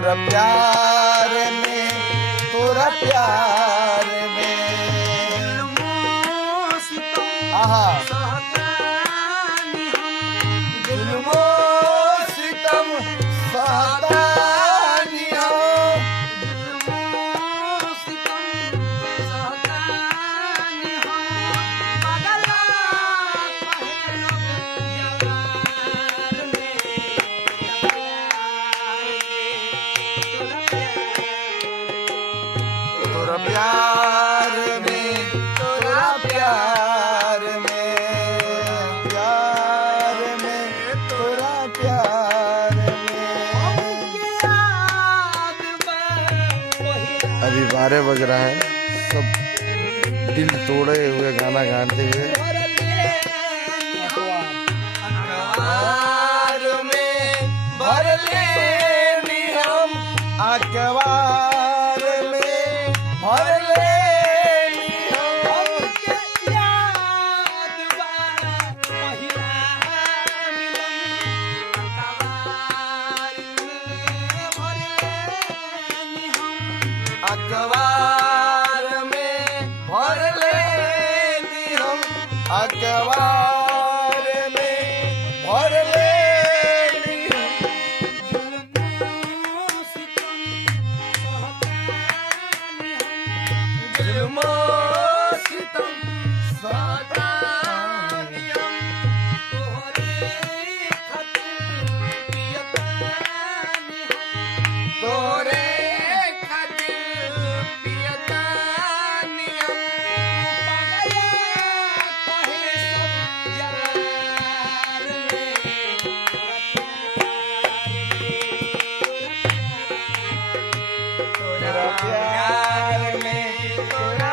तोरा प्यार में, तोरा प्यार में आहा जुल्मो सितम सहतानी हम, तोरा प्यार में, तोरा प्यार में, प्यार में, तोरा प्यार में। अभी 12 बज रहा है, सब दिल तोड़े हुए गाना गाते हुए अखबार में भर लेनी हम, अखबार में भर लेनी हम, अखबार में भर लेनी हम, अखबार में भर लेनी हम। जुल्मो सितम सहतानी हम, तोरे खातिर पियतानी हम, तोरा प्यार में, तोरा